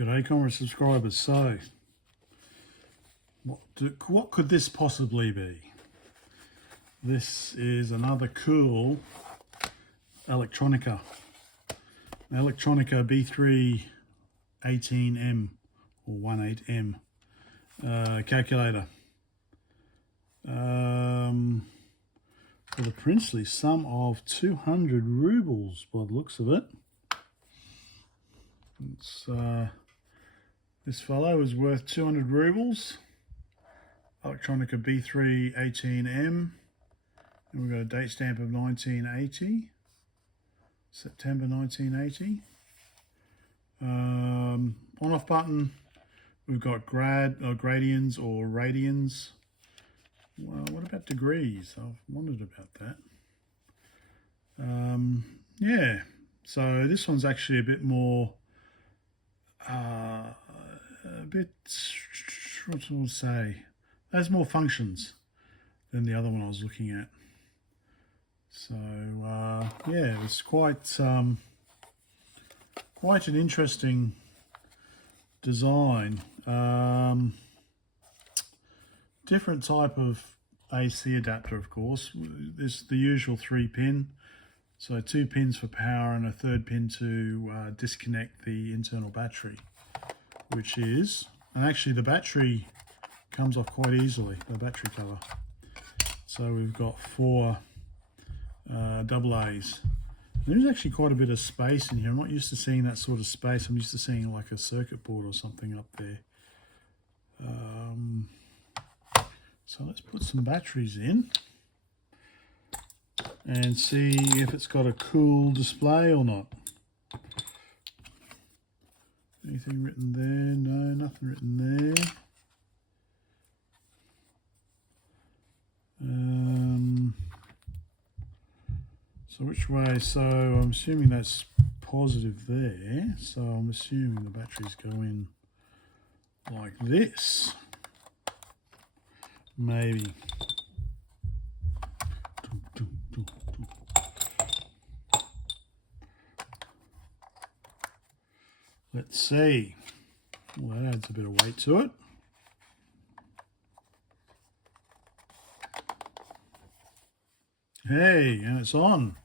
G'day comrade subscribers. So, what could this possibly be? This is another cool Elektronika. Elektronika B3-18M or 18M calculator. For the princely sum of 200 rubles by the looks of it. It's, this fellow is worth 200 rubles. Elektronika B3-18M. And we've got a date stamp of 1980. September 1980. On-off button. We've got gradients or radians. Well, what about degrees? I've wondered about that. Yeah, so this one's actually a bit more, what to say, has more functions than the other one I was looking at. So yeah, it's quite an interesting design. Different type of AC adapter, of course. This the usual 3-pin, so 2 pins for power and a 3rd pin to disconnect the internal battery, which is, and actually the battery comes off quite easily, the battery cover. So we've got 4 AA's. There's actually quite a bit of space in here. I'm not used to seeing that sort of space. I'm used to seeing like a circuit board or something up there. So let's put some batteries in and see if it's got a cool display or not. Anything written there? No, nothing written there. So which way? So I'm assuming that's positive there. So I'm assuming the batteries go in like this. Maybe. Let's see. Well, that adds a bit of weight to it. Hey, and it's on.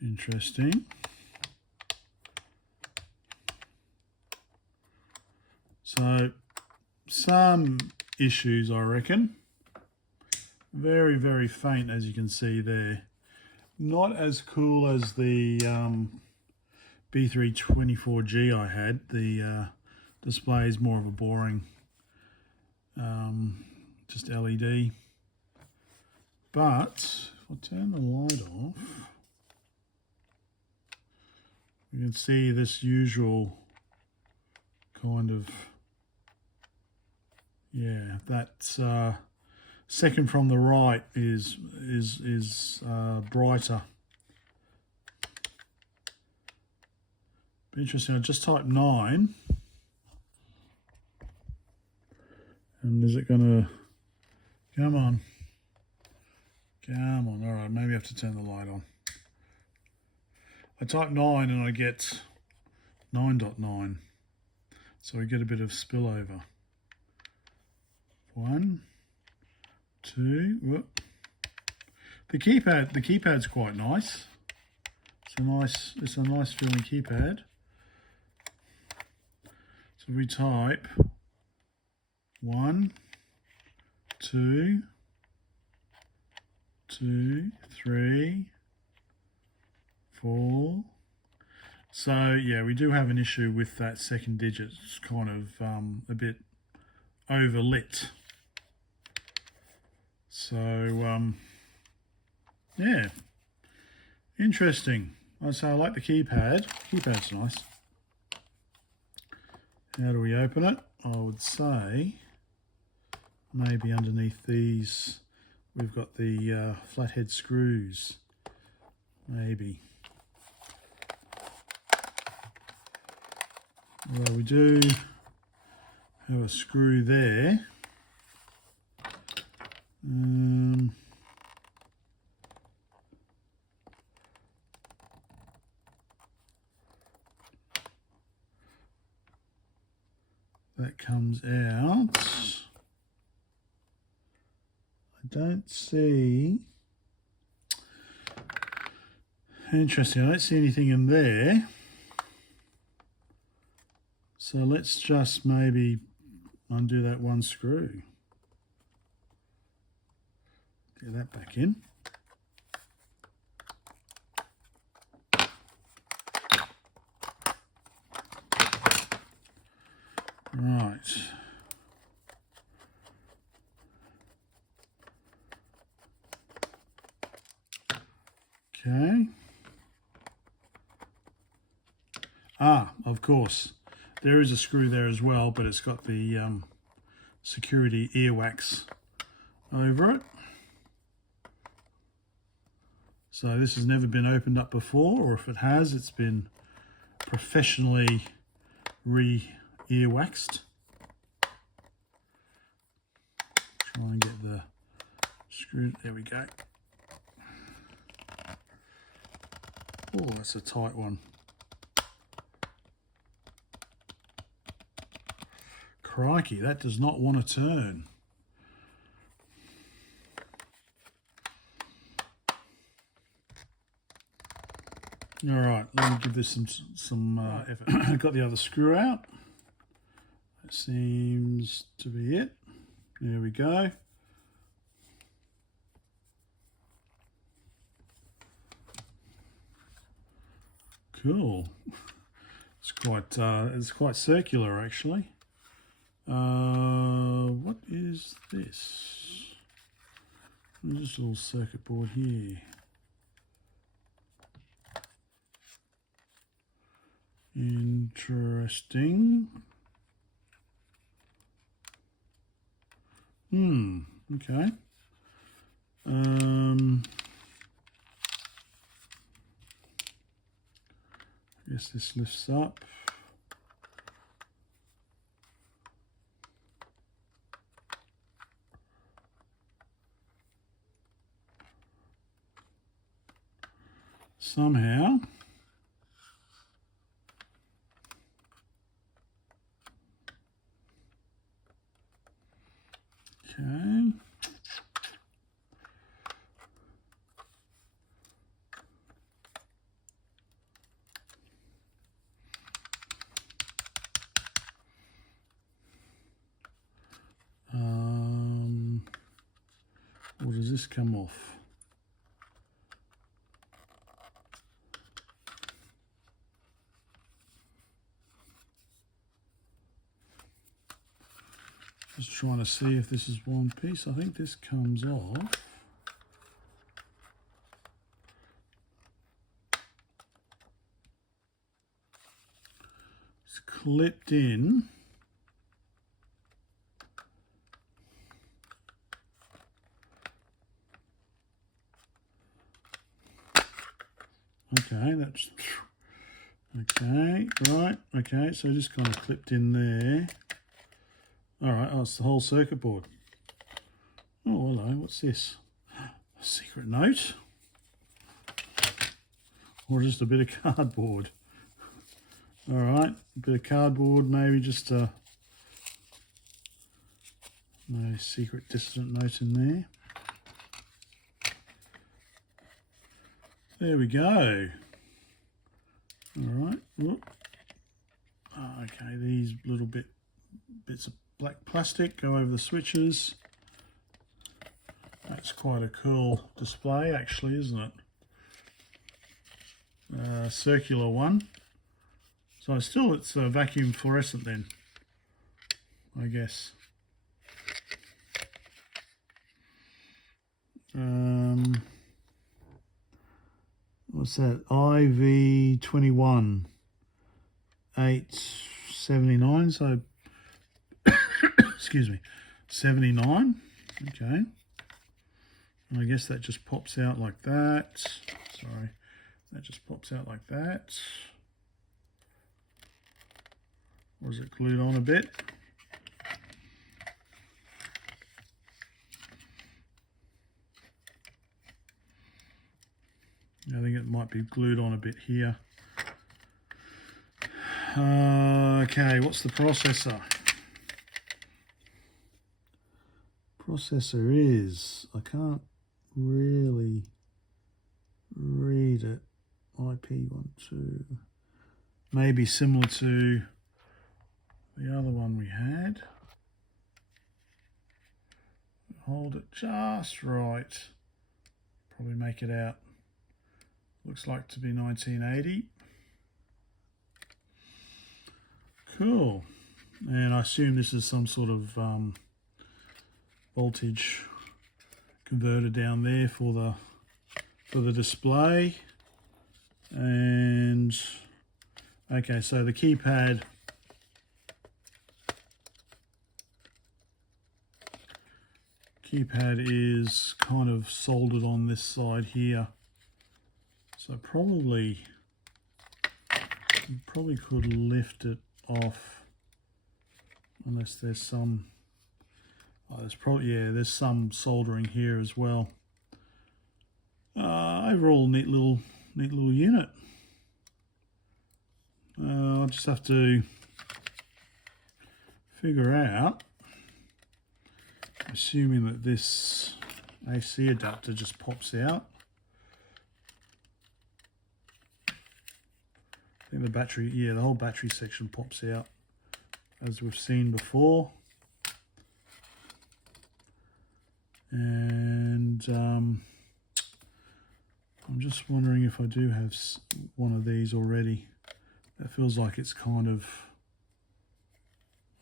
Interesting. So, some issues, I reckon. Very, very faint, as you can see there. Not as cool as the B3-24G I had. The display is more of a boring, just LED. But if I turn the light off, you can see this usual kind of, yeah, that second from the right is brighter. Interesting. I just typed 9, and is it gonna come on? Come on. All right, maybe I have to turn the light on. I type 9 and I get 9.9. So we get a bit of spillover. 1, 2. Whoop. The keypad's quite nice. It's a nice feeling keypad. So we type 1, 2, 2, 3, 4. So yeah, we do have an issue with that second digit. It's kind of a bit overlit. So yeah, interesting. I'd say I like the keypad. Keypad's nice. How do we open it? I would say maybe underneath these we've got the flathead screws. Maybe. Well, we do have a screw there. that comes out. I don't see. Interesting, I don't see anything in there. So let's just maybe undo that one screw. Get that back in. Right. Okay. Of course, there is a screw there as well, but it's got the security earwax over it. So this has never been opened up before, or if it has, it's been professionally earwaxed. Try and get the screw, there we go. Oh, that's a tight one. Crikey, that does not want to turn. All right, let me give this some effort. I've got the other screw out. That seems to be it. There we go. Cool. It's quite circular actually. What is this? What is this little circuit board here? Interesting. Okay. I guess this lifts up. Somehow. Okay. Or does this come off? Just trying to see if this is one piece. I think this comes off. It's clipped in. Okay, that's okay, right, okay, so just kind of clipped in there. All right, oh, it's the whole circuit board. Oh, hello, what's this? A secret note? Or just a bit of cardboard? All right, a bit of cardboard, maybe just a no secret distant note in there. There we go. All right. Whoop. Oh, okay, these little bits of black plastic go over the switches. That's quite a cool display, actually, isn't it? Circular one. So it's a vacuum fluorescent then, I guess. What's that? IV-21-879. So, excuse me, 79. Okay. And I guess that just pops out like that. Sorry, that just pops out like that. Or is it glued on a bit? I think it might be glued on a bit here. Okay, what's the processor? processor is. I can't really read it. IP12. Maybe similar to the other one we had. Hold it just right. Probably make it out. Looks like to be 1980. Cool. And I assume this is some sort of voltage converter down there for the display. And okay, so the keypad is kind of soldered on this side here, so probably could lift it off, unless there's some there's some soldering here as well. Overall neat little unit. I'll just have to figure out, assuming that this AC adapter just pops out. I think the battery, the whole battery section pops out, as we've seen before. And I'm just wondering if I do have one of these already. That feels like it's kind of,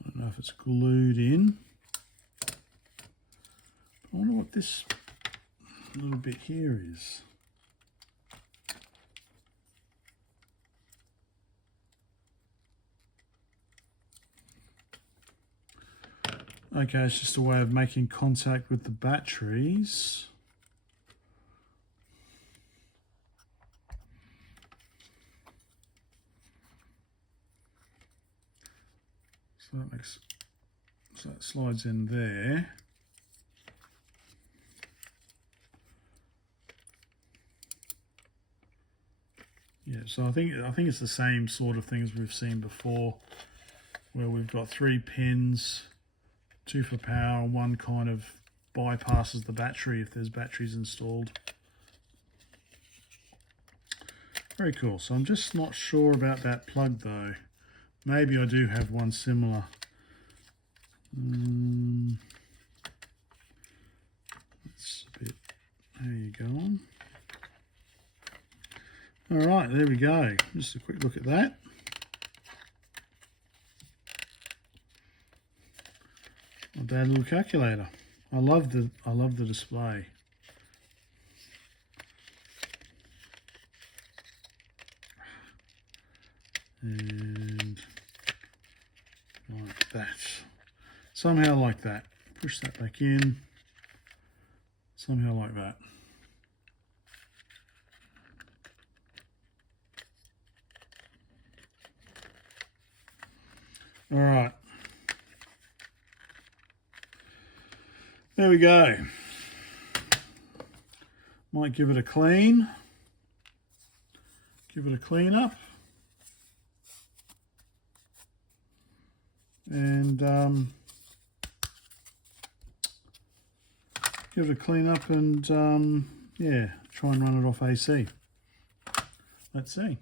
I don't know if it's glued in. I wonder what this little bit here is. Okay, it's just a way of making contact with the batteries. So that slides in there. Yeah, so I think it's the same sort of things we've seen before, where we've got 3 pins, 2 for power, and 1 kind of bypasses the battery if there's batteries installed. Very cool. So I'm just not sure about that plug though. Maybe I do have one similar. That's a bit, there you go on. All right, there we go. Just a quick look at that. Not bad little calculator. I love the display. And like that. Somehow like that. Push that back in. Somehow like that. All right. There we go. Might give it a clean. Give it a clean up. And give it a clean up and yeah, try and run it off AC. Let's see.